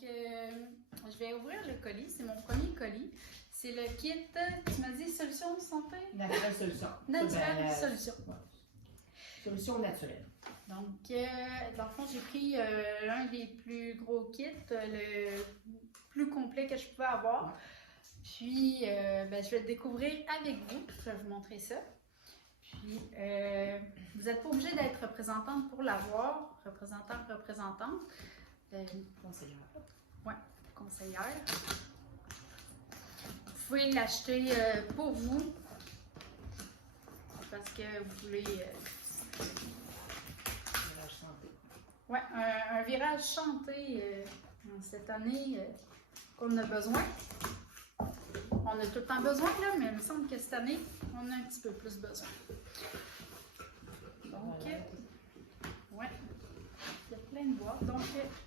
je vais ouvrir le colis. C'est mon premier colis. C'est le kit, tu m'as dit solution santé? Naturelle solution. Naturelle solution. Ouais. Solution naturelle. Donc, dans le fond, j'ai pris l'un des plus gros kits, le plus complet que je pouvais avoir. Puis, je vais le découvrir avec vous. Je vais vous montrer ça. Puis, vous n'êtes pas obligé d'être représentante pour l'avoir. Représentante. Conseillère. Oui, conseillère. Vous pouvez l'acheter pour vous. Parce que vous voulez... Virage santé. Oui, un virage chanté cette année qu'on a besoin. On a tout le temps besoin, là, mais il me semble que cette année, on a un petit peu plus besoin. Donc, ouais, il y a plein de boîtes. Donc,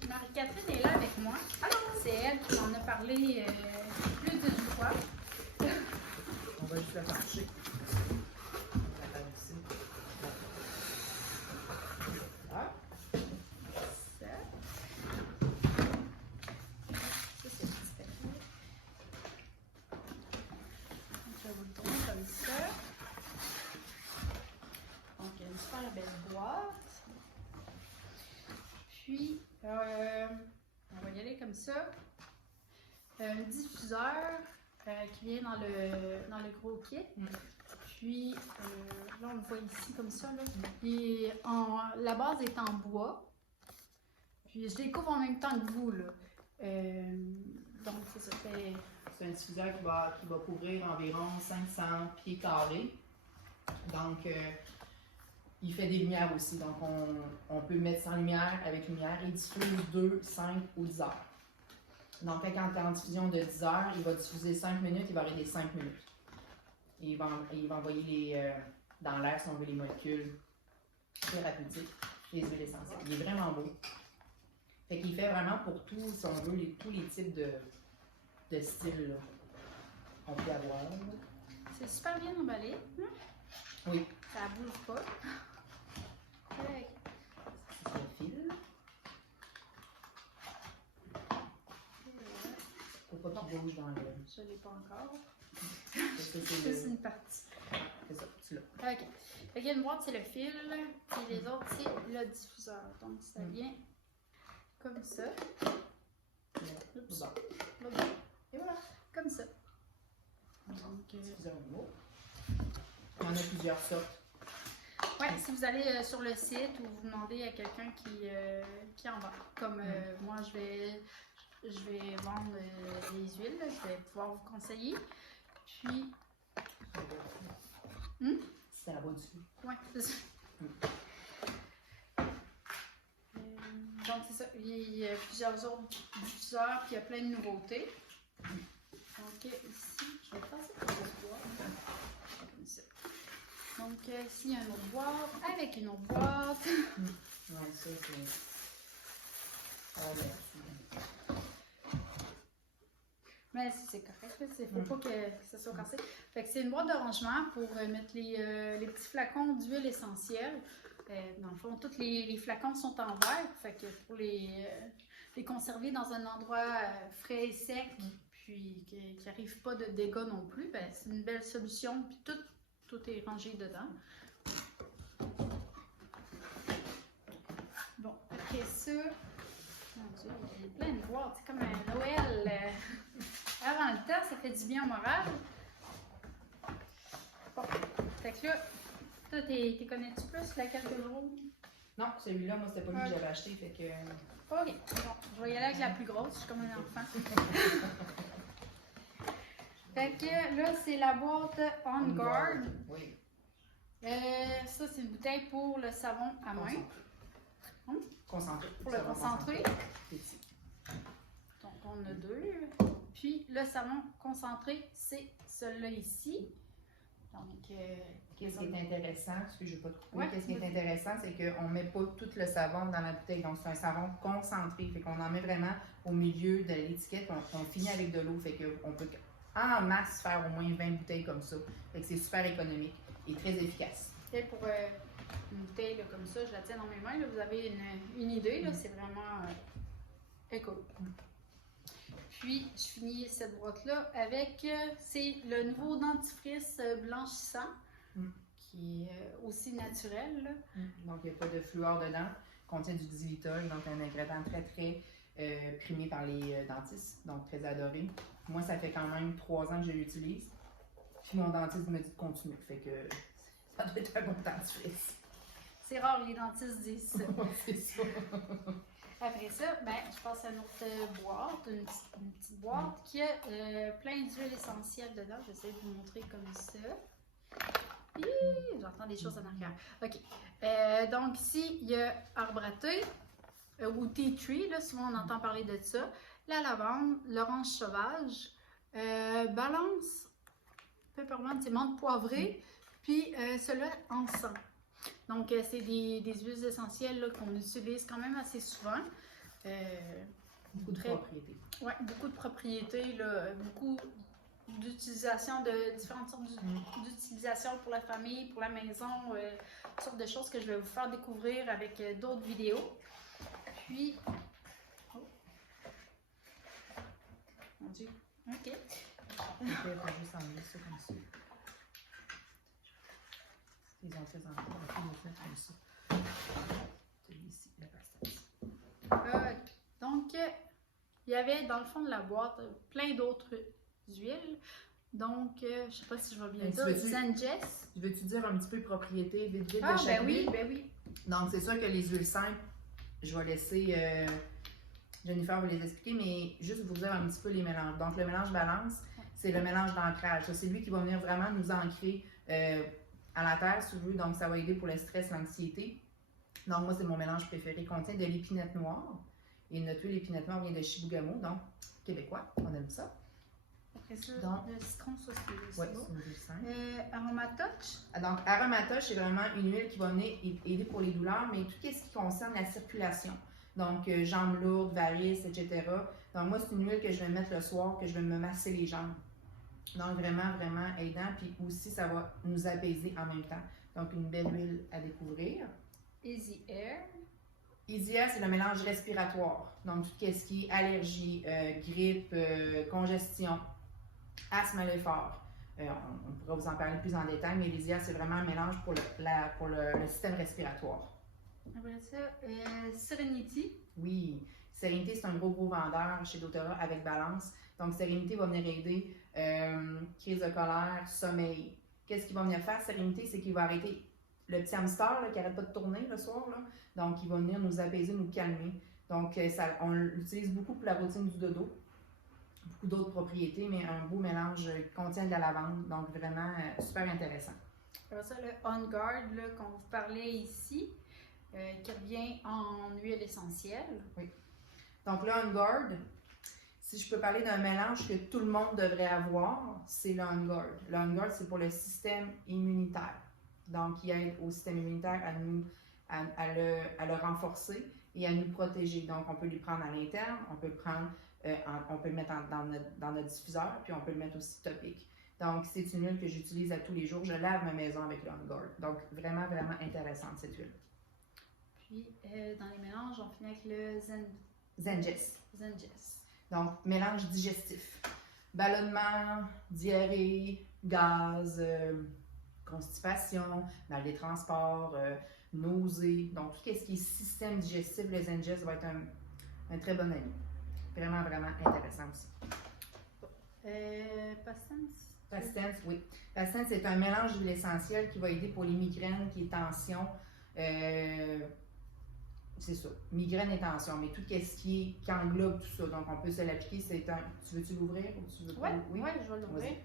Marie-Catherine est là avec moi. C'est elle qui m'en a parlé plus d'une fois. On va juste la marcher. Puis, on va y aller comme ça. Un diffuseur qui vient dans le gros kit. Puis, là, on le voit ici comme ça. Là. Et la base est en bois. Puis, je découvre en même temps que vous. Là. Donc, ça fait... C'est un diffuseur qui va couvrir environ 500 pieds carrés. Donc, il fait des lumières aussi. Donc, on peut le mettre sans lumière, avec lumière, et diffuse 2, 5 ou 10 heures. Donc, quand tu es en diffusion de 10 heures, il va diffuser 5 minutes, il va arrêter 5 minutes. Et il va envoyer dans l'air, si on veut, les molécules thérapeutiques, les huiles essentielles. Il est vraiment beau. Fait qu'il fait vraiment pour tout, si on veut, tous les types de styles. Là. On peut avoir. C'est super bien emballé. Oui. Ça bouge pas. C'est le fil. Faut pas qu'il bouge dans le... Je ne l'ai pas encore. C'est une partie. C'est ça, tu l'as. OK. Fait qu'il y a une boîte, c'est le fil, et les autres, c'est le diffuseur. Donc, ça vient comme ça. Oups. Bon. Et voilà, comme ça. Donc, diffuseur nouveau. Il y en a plusieurs sortes. Oui, si vous allez sur le site ou vous demandez à quelqu'un qui en vend. Comme moi, je vais vendre des huiles, je vais pouvoir vous conseiller. Puis... C'est la boîte dessus. Oui, c'est ça. Donc, c'est ça. Il y a plusieurs autres diffuseurs, puis il y a plein de nouveautés. Donc, ici, je vais passer par le bois. Comme ça. Donc, ici, il y a une autre boîte avec une autre boîte. Oui, ça, c'est... Mais c'est correct, il ne faut pas que ça soit cassé. Fait que c'est une boîte de rangement pour mettre les petits flacons d'huile essentielle. Dans le fond, tous les flacons sont en verre, fait que pour les conserver dans un endroit frais et sec, puis qui n'arrive pas de dégâts non plus, ben, c'est une belle solution, puis tout est rangé dedans. Bon, après ça, mon Dieu, il y a plein de boîtes, c'est comme un Noël. Avant le temps, ça fait du bien au moral. Bon, fait que là, toi, t'es connais-tu plus la carte de jour? Non, celui-là, moi, c'était pas lui que j'avais acheté, fait que... OK, bon, je vais y aller avec la plus grosse, je suis comme un enfant. Fait que là, c'est la boîte On Guard. Oui. Ça, c'est une bouteille pour le savon à main. Concentré. Pour le concentré. Petit. Donc, on a deux. Puis, le savon concentré, c'est celui-là ici. Donc, qu'est-ce qui est intéressant, parce que je ne vais pas te couper, Ouais. qu'est-ce qui est intéressant, c'est qu'on ne met pas tout le savon dans la bouteille. Donc, c'est un savon concentré. Fait qu'on en met vraiment au milieu de l'étiquette. On finit avec de l'eau. Fait qu'on peut en masse faire au moins 20 bouteilles comme ça. Fait que c'est super économique et très efficace. Et pour une bouteille là, comme ça, je la tiens dans mes mains. Là, vous avez une idée, là, c'est vraiment écolo. Puis, je finis cette boîte-là avec, c'est le nouveau dentifrice blanchissant, qui est aussi naturel. Là. Donc, il n'y a pas de fluor dedans. Contient du xylitol, donc un ingrédient très, très primé par les dentistes, donc très adoré. Moi, ça fait quand même 3 ans que je l'utilise. Puis mon dentiste me dit de continuer, fait que ça doit être un bon dentifrice. C'est rare, les dentistes disent ça. C'est ça. Après ça, ben, je passe à notre boîte, une petite boîte qui a plein d'huiles essentielles dedans. J'essaie de vous montrer comme ça. J'entends des choses en arrière. OK. Donc ici, il y a arbre à thé ou tea tree, là, souvent on entend parler de ça. La lavande, l'orange sauvage, balance, peppermint, c'est menthe poivrée, puis cela encens. Donc, c'est des huiles essentielles qu'on utilise quand même assez souvent. Beaucoup de propriétés. Oui, beaucoup de propriétés, là, beaucoup d'utilisation de différentes sortes d'utilisation pour la famille, pour la maison, toutes sortes de choses que je vais vous faire découvrir avec d'autres vidéos. Puis, oh. Mon Dieu, OK. Je vais juste enlever ça comme ça. Ils ont fait comme ça. Ici, la pastèque. Donc, il y avait dans le fond de la boîte plein d'autres huiles. Donc, je ne sais pas si je vais bien dire. Zengess. Veux-tu dire un petit peu propriété vite de chaque chaque huile? Ben oui. Donc, c'est sûr que les huiles simples, je vais laisser Jennifer vous les expliquer, mais juste vous dire un petit peu les mélanges. Donc, le mélange balance, c'est le mélange d'ancrage. C'est lui qui va venir vraiment nous ancrer à la terre, si vous voulez. Donc, ça va aider pour le stress, l'anxiété. Donc, moi, c'est mon mélange préféré. Il contient de l'épinette noire. Et notre huile épinette noire vient de Chibougamau, donc québécois. On aime ça. Après ça, le citron, ça, c'est oui, c'est une huile simple. Aromatoche. Donc, Aromatoche, c'est vraiment une huile qui va venir aider pour les douleurs, mais tout ce qui concerne la circulation. Donc, jambes lourdes, varices, etc. Donc, moi, c'est une huile que je vais mettre le soir, que je vais me masser les jambes. Donc, vraiment, vraiment aidant. Puis aussi, ça va nous apaiser en même temps. Donc, une belle huile à découvrir. Easy Air. Easy Air, c'est le mélange respiratoire. Donc, tout ce qui est allergie, grippe, congestion, asthme à l'effort. On pourra vous en parler plus en détail, mais l'Easy Air, c'est vraiment un mélange pour le système respiratoire. Après ça, Serenity. Oui, Serenity, c'est un gros vendeur chez doTERRA avec Balance. Donc, Serenity va venir aider crise de colère, sommeil. Qu'est-ce qu'il va venir faire? Serenity, c'est qu'il va arrêter le petit hamster là, qui n'arrête pas de tourner le soir. Là. Donc, il va venir nous apaiser, nous calmer. Donc, on l'utilise beaucoup pour la routine du dodo. Beaucoup d'autres propriétés, mais un beau mélange qui contient de la lavande. Donc, vraiment super intéressant. Alors ça, le On Guard qu'on vous parlait ici, qui revient en huile essentielle. Oui. Donc, le On Guard, si je peux parler d'un mélange que tout le monde devrait avoir, c'est le On Guard. Le On Guard, c'est pour le système immunitaire. Donc, il aide au système immunitaire à le renforcer et à nous protéger. Donc, on peut le prendre à l'interne, on peut le prendre, on peut le mettre dans notre diffuseur, puis on peut le mettre aussi topique. Donc, c'est une huile que j'utilise à tous les jours. Je lave ma maison avec le On Guard. Donc, vraiment, vraiment intéressante cette huile. Puis, dans les mélanges, on finit avec le Zengess. Zengess. Donc, mélange digestif. Ballonnement, diarrhée, gaz, constipation, mal des transports, nausées. Donc, tout ce qui est système digestif, le Zengess va être un très bon ami. Vraiment, vraiment intéressant aussi. Pastance? Pastance, oui. Pastance, c'est un mélange d'huile essentielle qui va aider pour les migraines, qui est tension. C'est ça, migraine et tension, mais tout ce qui englobe tout ça. Donc, on peut se l'appliquer. Tu veux-tu l'ouvrir ou tu veux pas? Oui, je vais l'ouvrir.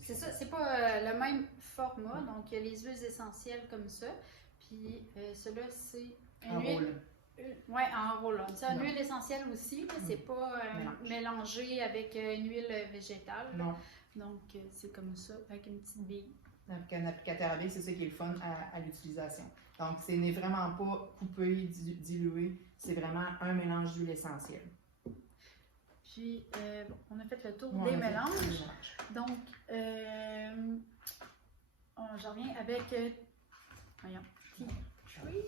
C'est ça, c'est pas le même format. Donc, il y a les huiles essentielles comme ça. Puis, cela, c'est une huile. Oui, en roll-on. C'est une huile essentielle aussi. C'est pas mélangé avec une huile végétale. Non. Donc, c'est comme ça, avec une petite bille. Avec un applicateur à bille, c'est ça qui est le fun à l'utilisation. Donc, ce n'est vraiment pas coupé, dilué. C'est vraiment un mélange d'huile essentielle. Puis, on a fait le tour des mélanges. Donc, j'en reviens avec, voyons, tea tree.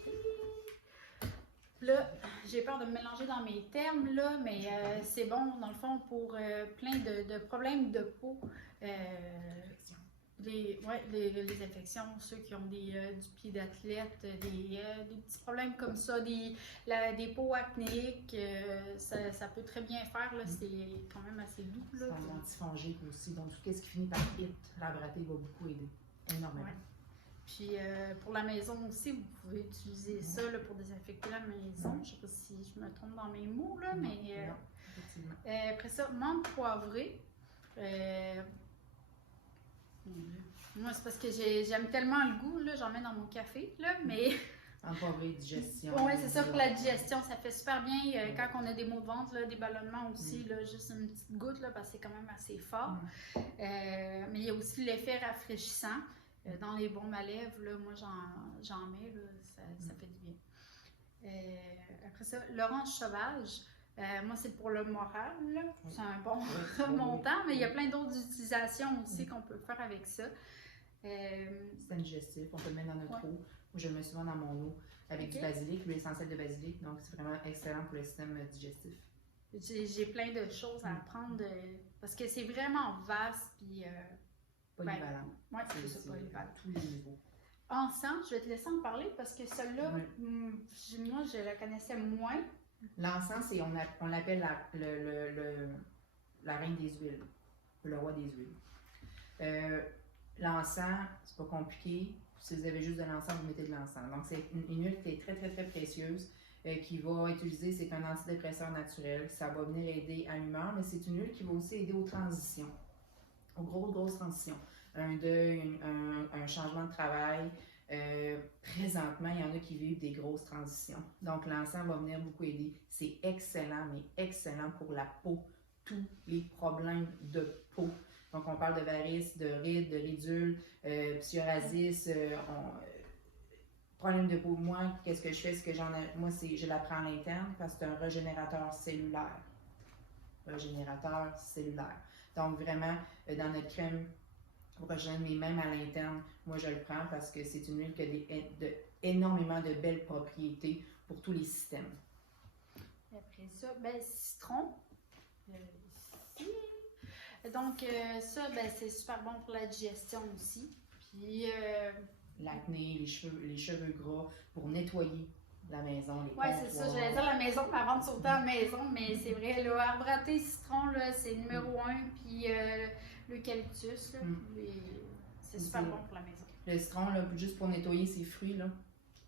Là, j'ai peur de me mélanger dans mes termes, là, mais c'est bon, dans le fond, pour plein de problèmes de peau. Les infections, ceux qui ont du pied d'athlète, des petits problèmes comme ça, des peaux acnéiques, ça peut très bien faire, là, c'est quand même assez doux. C'est un antifongique aussi, donc tout ce qui finit par it, la bratée va beaucoup aider, énormément. Ouais. Puis pour la maison aussi, vous pouvez utiliser ça là, pour désinfecter la maison. Je ne sais pas si je me trompe dans mes mots, là, mais effectivement. après ça, menthe poivrée. Moi, c'est parce que j'aime tellement le goût, là, j'en mets dans mon café, là, mais... Menthe poivrée, digestion. Oui, c'est ça, pour la digestion, ça fait super bien quand on a des maux de ventre, là, des ballonnements aussi, là, juste une petite goutte, là, parce que c'est quand même assez fort. Mais il y a aussi l'effet rafraîchissant. Dans les bombes à lèvres, là, moi j'en mets, là, ça fait du bien. Après ça, l'orange sauvage, moi c'est pour le moral, c'est un bon remontant, mais il y a plein d'autres utilisations aussi qu'on peut faire avec ça. C'est digestif, on peut le mettre dans notre eau. Moi, je le mets souvent dans mon eau avec du basilic, l'huile essentielle de basilic, donc c'est vraiment excellent pour le système digestif. J'ai plein de choses à apprendre parce que c'est vraiment vaste, puis... polyvalent. Oui, c'est ça, polyvalent. À tous les niveaux. Encens, je vais te laisser en parler parce que celle-là, moi, je la connaissais moins. L'encens, on l'appelle la reine des huiles, le roi des huiles. L'encens, c'est pas compliqué. Si vous avez juste de l'encens, vous mettez de l'encens. Donc, c'est une huile qui est très, très, très précieuse. Qui va utiliser, c'est un antidépresseur naturel. Ça va venir aider à l'humeur, mais c'est une huile qui va aussi aider aux transitions. Aux grosses transitions. Un deuil, un changement de travail. Présentement, il y en a qui vivent des grosses transitions. Donc, l'encens va venir beaucoup aider. C'est excellent, mais excellent pour la peau. Tous les problèmes de peau. Donc, on parle de varices, de rides, de ridules, psoriasis, problème de peau. Moi, qu'est-ce que je fais? Moi, je la prends à l'interne parce que c'est un régénérateur cellulaire. Donc, vraiment, dans notre crème pour régénérer, mais même à l'interne, moi, je le prends parce que c'est une huile qui a énormément de belles propriétés pour tous les systèmes. Après ça, citron. Ici. Donc, ça, c'est super bon pour la digestion aussi. Puis... l'acné, les cheveux gras, pour nettoyer la maison, les comptoirs. Oui, c'est ça, j'allais dire la maison, mais avant de sauter à la maison, mais c'est vrai, le arbre à thé citron, là, c'est numéro 1, puis l'eucalyptus, c'est super bon pour la maison. Le citron, là, juste pour nettoyer ses fruits, là.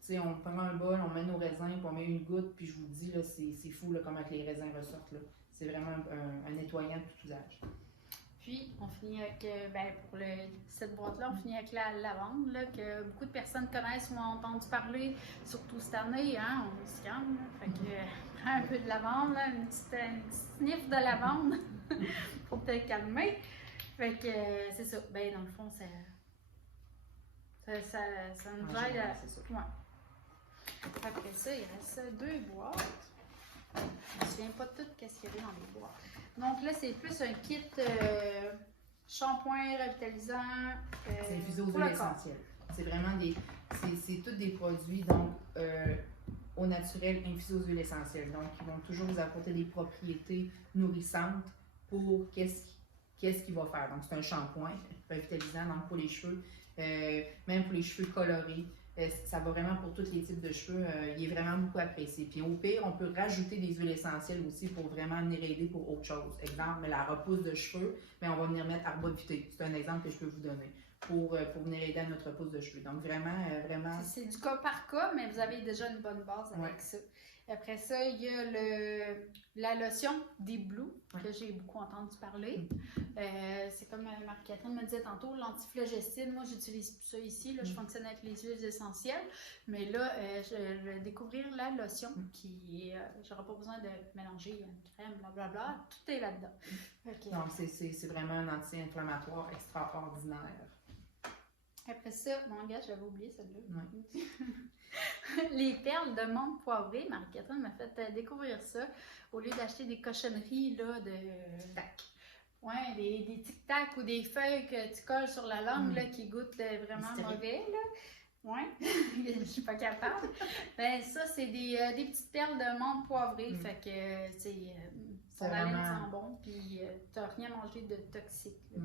Tu sais, on prend un bol, on met nos raisins, puis on met une goutte, puis je vous dis, là, c'est fou, là, comment les raisins ressortent, là. C'est vraiment un nettoyant de tout usage. Puis, on finit avec, pour cette boîte-là, on finit avec la lavande, là, que beaucoup de personnes connaissent ou ont entendu parler, surtout cette année, hein, on se calme, fait que prends un peu de lavande, là, une petite sniff de lavande pour te calmer. Fait que c'est ça, dans le fond, ça nous aide à... Ouais. Après ça, il reste 2 boîtes. Je ne me souviens pas de tout ce qu'il y avait dans les boîtes. Donc là, c'est plus un kit shampoing revitalisant. C'est infusé aux huiles essentielles. C'est vraiment c'est tous des produits donc au naturel infusés aux huiles essentielles. Donc, ils vont toujours vous apporter des propriétés nourrissantes pour qu'est-ce qu'il va faire. Donc, c'est un shampoing revitalisant donc pour les cheveux, même pour les cheveux colorés. Ça va vraiment pour tous les types de cheveux. Il est vraiment beaucoup apprécié. Puis au pire, on peut rajouter des huiles essentielles aussi pour vraiment venir aider pour autre chose. Exemple, la repousse de cheveux, mais on va venir mettre arbovité. C'est un exemple que je peux vous donner pour venir aider à notre repousse de cheveux. Donc vraiment... C'est du cas par cas, mais vous avez déjà une bonne base avec ça. Après ça, il y a la lotion des Blue, que j'ai beaucoup entendu parler. C'est comme Marie-Catherine me disait tantôt, l'antiflogestine. Moi, j'utilise plus ça ici. Là, je fonctionne avec les huiles essentielles. Mais là, je vais découvrir la lotion qui j'aurai pas besoin de mélanger une crème, blablabla. Tout est là-dedans. Donc, c'est vraiment un anti-inflammatoire extraordinaire. Après ça, mon gars, j'avais oublié celle-là. Les perles de menthe poivrée, Marie-Catherine m'a fait découvrir ça au lieu d'acheter des cochonneries là, de tac. Ouais, des tic-tac ou des feuilles que tu colles sur la langue là, qui goûtent vraiment mauvais. Là. Ouais, je suis pas capable. Ben ça, c'est des petites perles de menthe poivrée. Fait que, ton haleine sent bon, puis t'as rien mangé de toxique. Là,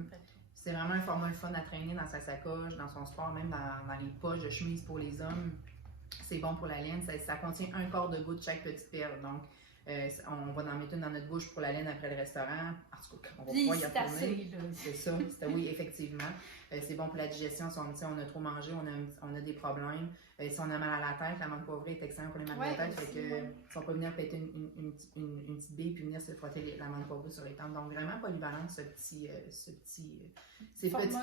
c'est vraiment un format le fun à traîner dans sa sacoche, dans son sport, même dans les poches de chemise pour les hommes. C'est bon pour la laine. Ça contient un quart de goutte chaque petite perle. Donc, on va en mettre une dans notre bouche pour la laine après le restaurant. En tout cas, on va pouvoir y retourner. C'est ça. Oui, effectivement. C'est bon pour la digestion. Si on a trop mangé, on a des problèmes. Si on a mal à la tête, la menthe poivrée est excellente pour les mal de tête. Fait que, si on peut venir péter une petite bille puis venir se frotter la menthe poivrée sur les tempes. Donc, vraiment polyvalent, ces petites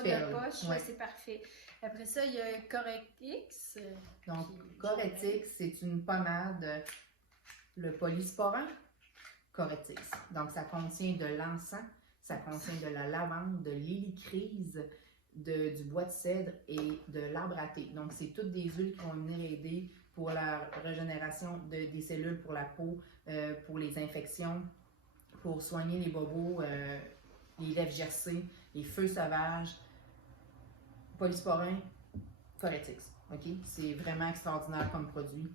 perles. De poche, c'est parfait. Après ça, il y a Correctix. Donc, Correctix, c'est une pommade, le polysporin Correctix. Donc, ça contient de l'encens, ça contient de la lavande, de l'hélicryse, du bois de cèdre et de l'arbre à thé. Donc, c'est toutes des huiles qui vont venir aider pour la régénération des cellules pour la peau, pour les infections, pour soigner les bobos, les lèvres gercées, les feux sauvages. Polysporin Correctix. OK? C'est vraiment extraordinaire comme produit.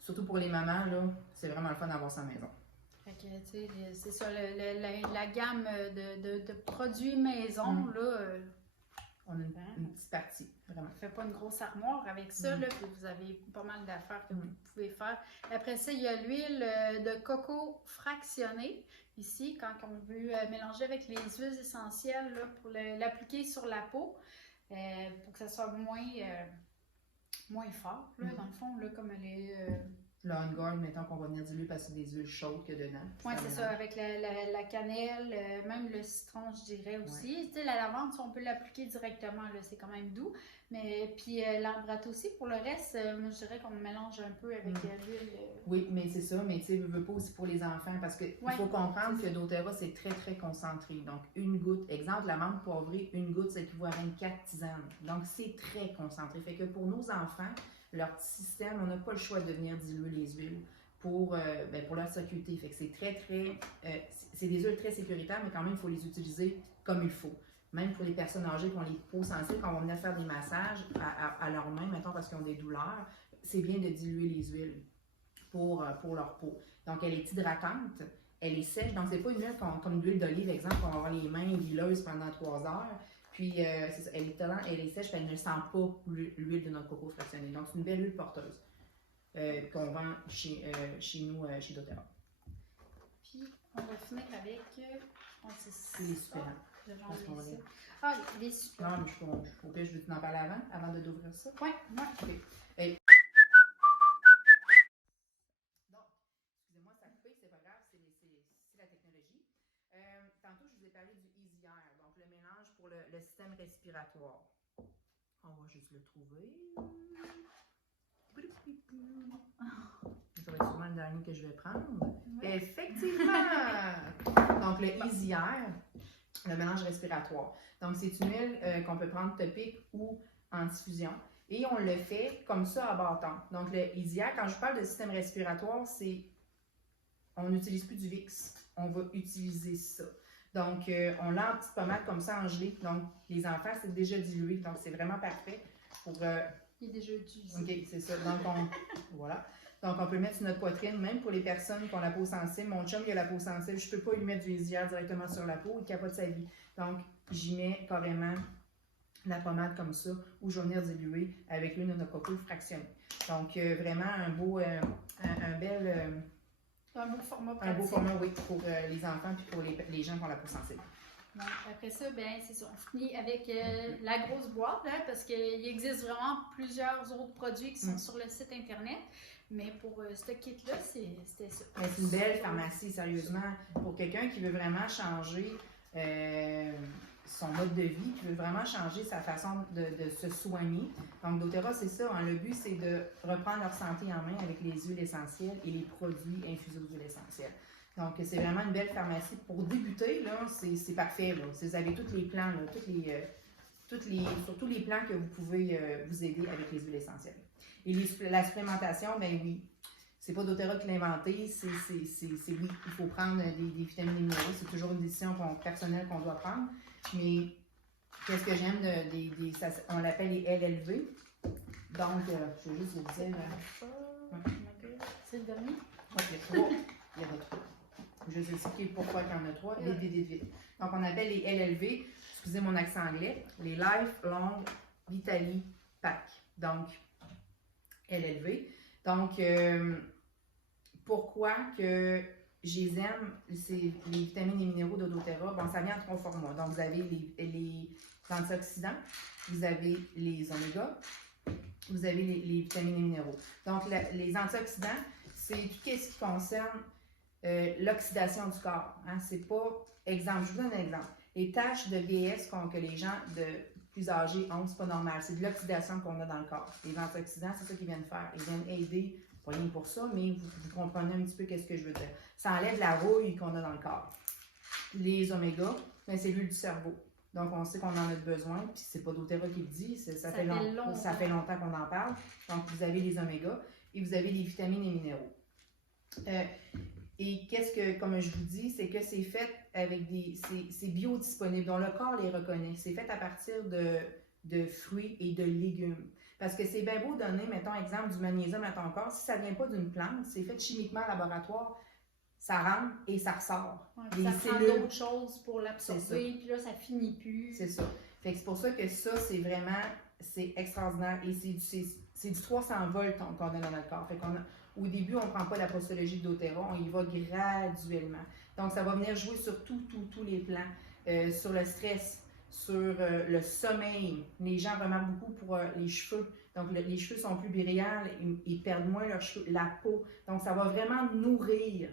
Surtout pour les mamans, là, c'est vraiment le fun d'avoir ça à la maison. Fait que, tu sais, c'est ça, la gamme de produits maison, là. On a une petite partie, vraiment. On fait pas une grosse armoire avec ça, là, puis vous avez pas mal d'affaires que vous pouvez faire. Après ça, il y a l'huile de coco fractionnée. Ici, quand on veut mélanger avec les huiles essentielles, là, pour l'appliquer sur la peau, pour que ça soit moins fort, là, dans le fond, là, comme elle est... Le On Guard, mettons qu'on va venir diluer parce que c'est des huiles chaudes qu'il y a dedans. Oui, c'est ça, avec la cannelle, même le citron, je dirais aussi. Tu sais, la lavande, on peut l'appliquer directement, là, c'est quand même doux. Mais puis l'arbre à thé aussi, pour le reste, moi je dirais qu'on mélange un peu avec l'huile. Oui, mais c'est ça, mais tu sais, veux pas aussi pour les enfants, parce qu'il faut comprendre que doTERRA, c'est très, très concentré. Donc, une goutte, exemple, la menthe poivrée, une goutte, ça équivaut à 24 tisanes. Donc, c'est très concentré. Fait que pour nos enfants, leur petit système, on n'a pas le choix de venir diluer les huiles pour leur sécurité. Fait que c'est c'est des huiles très sécuritaires, mais quand même, il faut les utiliser comme il faut. Même pour les personnes âgées qui ont les peaux sensibles, quand on va venir faire des massages à leurs mains, mettons parce qu'ils ont des douleurs, c'est bien de diluer les huiles pour leur peau. Donc, elle est hydratante, elle est sèche. Donc, c'est pas une huile comme l'huile d'olive, exemple, qu'on va avoir les mains huileuses pendant 3 heures. Puis, c'est ça, elle est sèche, puis elle ne sent pas l'huile de notre coco fractionné. Donc, c'est une belle huile porteuse qu'on vend chez nous, chez doTERRA. Puis, on va finir avec... c'est les suppléments. Ah, les suppléments. Non, mais je veux t'en parler avant d'ouvrir ça. Oui, OK. Donc, excusez-moi, ça a coupé, c'est pas grave, c'est la technologie. Tantôt, je vous ai parlé du Easy Air, donc le mélange pour le système respiratoire. On va juste le trouver. Ça va être sûrement le dernier que je vais prendre. Oui. Effectivement! Donc, le Easy Air, le mélange respiratoire. Donc, c'est une huile qu'on peut prendre topique ou en diffusion. Et on le fait comme ça à bâton. Donc, le Easy Air, quand je parle de système respiratoire, on n'utilise plus du Vicks. On va utiliser ça. Donc, on l'a en petite pommade comme ça en gelée. Donc, les enfants, c'est déjà dilué. Donc, c'est vraiment parfait pour... Il est déjà utilisé. OK, c'est ça. Donc, voilà. Donc, on peut le mettre sur notre poitrine, même pour les personnes qui ont la peau sensible. Mon chum, il a la peau sensible. Je ne peux pas lui mettre du Easy Air directement sur la peau. Il capote sa vie. Donc, j'y mets carrément la pommade comme ça, où je vais venir diluer avec l'huile de coco fractionnée. Donc, vraiment un beau format pratique. Un beau format, oui, pour les enfants et pour les gens qui ont la peau sensible. Donc, après ça, ben, c'est ça. On finit avec la grosse boîte, hein, parce qu'il existe vraiment plusieurs autres produits qui sont sur le site Internet. Mais pour ce kit-là, c'était ça. C'est une belle pharmacie, sérieusement. Pour quelqu'un qui veut vraiment changer son mode de vie, qui veut vraiment changer sa façon de se soigner. Donc, doTERRA, c'est ça. Hein, le but, c'est de reprendre leur santé en main avec les huiles essentielles et les produits infusés aux huiles essentielles. Donc, c'est vraiment une belle pharmacie. Pour débuter, là, c'est parfait. Là. Vous avez tous les plans, là, surtout les plans que vous pouvez vous aider avec les huiles essentielles. Et la supplémentation, ben oui, c'est pas doTERRA qui l'a inventé, c'est oui, il faut prendre des vitamines et minéraux, c'est toujours une décision personnelle qu'on doit prendre. Mais qu'est-ce que j'aime on l'appelle les LLV. Donc, je vais juste vous dire. C'est le dernier? Oui, il y a 3. Il y en a 3. Je vais vous expliquer pourquoi il y en a 3. Vite. Donc, on appelle les LLV, excusez mon accent anglais, les Lifelong Vitali Pack. Donc, LLV. Donc, pourquoi que je les aime, c'est les vitamines et minéraux d'Odoterra. Bon, ça vient en 3 formats. Donc, vous avez les antioxydants, vous avez les oméga, vous avez les vitamines et minéraux. Donc, les antioxydants, c'est tout ce qui concerne l'oxydation du corps. Hein? C'est pas, exemple, je vous donne un exemple. Les taches de vieillesse que les gens de plus âgés ont, c'est pas normal. C'est de l'oxydation qu'on a dans le corps. Les antioxydants, c'est ça qu'ils viennent faire. Ils viennent aider, pas rien pour ça, mais vous comprenez un petit peu qu'est-ce que je veux dire. Ça enlève la rouille qu'on a dans le corps. Les oméga, c'est l'huile du cerveau. Donc, on sait qu'on en a besoin, puis c'est pas d'Oterra qui le dit, ça fait longtemps qu'on en parle. Donc, vous avez les oméga et vous avez les vitamines et minéraux. Et comme je vous dis, c'est que c'est fait avec c'est biodisponible, dont le corps les reconnaît. C'est fait à partir de fruits et de légumes. Parce que c'est bien beau donner, mettons, exemple, du magnésium à ton corps. Si ça ne vient pas d'une plante, c'est fait chimiquement en laboratoire, ça rentre et ça ressort. Ouais, ça prend d'autres choses pour l'absorber, puis là, ça finit plus. C'est ça. Fait que c'est pour ça que ça, c'est extraordinaire. Et c'est du 300 volts qu'on donne dans notre corps. Fait au début, on ne prend pas la postologie d'Oterra, on y va graduellement. Donc, ça va venir jouer sur tous les plans, sur le stress, sur le sommeil. Les gens remarquent beaucoup pour les cheveux. Donc, les cheveux sont plus brillants, ils perdent moins leurs cheveux, la peau. Donc, ça va vraiment nourrir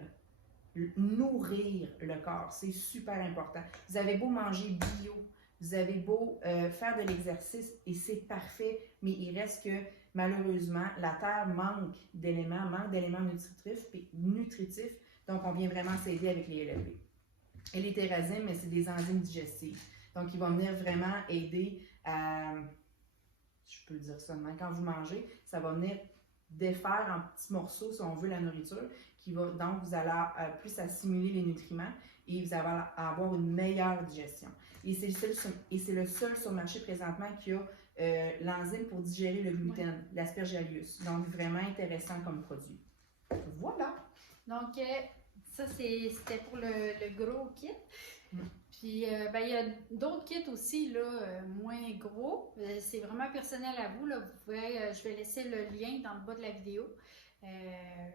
le corps. C'est super important. Vous avez beau manger bio, vous avez beau faire de l'exercice et c'est parfait, mais il reste que malheureusement, la terre manque d'éléments nutritifs, donc on vient vraiment s'aider avec les LLV. Et les terrazines, mais c'est des enzymes digestives. Donc, ils vont venir vraiment aider à, je peux dire ça maintenant, quand vous mangez, ça va venir défaire en petits morceaux, si on veut, la nourriture, donc vous allez plus assimiler les nutriments et vous allez avoir une meilleure digestion. Et c'est le seul sur le marché présentement qui a l'enzyme pour digérer le gluten, l'aspergillus. Donc, vraiment intéressant comme produit. Voilà. Donc, ça, c'était pour le gros kit. Puis, il y a d'autres kits aussi, là, moins gros. C'est vraiment personnel à vous. Là. Je vais laisser le lien dans le bas de la vidéo.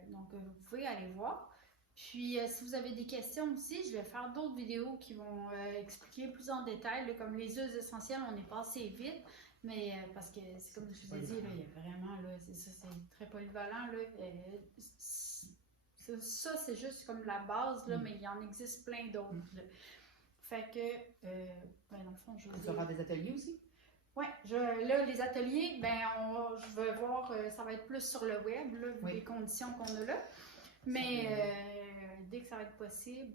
Donc, vous pouvez aller voir. Puis, si vous avez des questions aussi, je vais faire d'autres vidéos qui vont expliquer plus en détail, là, comme les huiles essentielles, on est passé vite. Mais parce que c'est comme je vous ai dit, là, il y a vraiment, là, c'est très polyvalent. Là, ça, c'est juste comme la base, là, mais il y en existe plein d'autres. Fait que, dans le fond, je vous aurez des ateliers aussi? Oui, là, les ateliers, je vais voir, ça va être plus sur le web, là, vu les conditions qu'on a là. Mais dès que ça va être possible,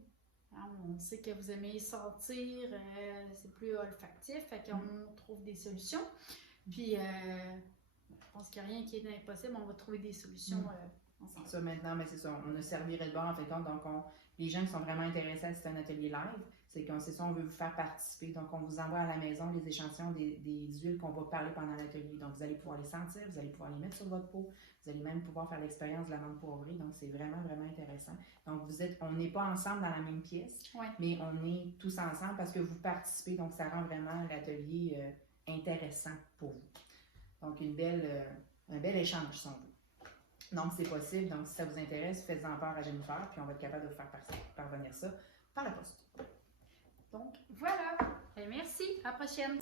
hein, on sait que vous aimez sortir, c'est plus olfactif, fait qu'on trouve des solutions. Puis, je pense qu'il n'y a rien qui est impossible, on va trouver des solutions ensemble. Ça maintenant, mais c'est ça, on a servi Red Bar en fait, donc les gens qui sont vraiment intéressés à un atelier live, c'est ça, on veut vous faire participer. Donc, on vous envoie à la maison les échantillons des huiles qu'on va parler pendant l'atelier. Donc, vous allez pouvoir les sentir, vous allez pouvoir les mettre sur votre peau, vous allez même pouvoir faire l'expérience de la menthe poivrée. Donc, c'est vraiment, vraiment intéressant. Donc, on n'est pas ensemble dans la même pièce, mais on est tous ensemble parce que vous participez. Donc, ça rend vraiment l'atelier intéressant pour vous. Donc, un bel échange, si on veut. Donc, c'est possible. Donc, si ça vous intéresse, faites-en part à Jennifer, puis on va être capable de vous faire parvenir ça par la poste. Donc, voilà. Et merci. À la prochaine.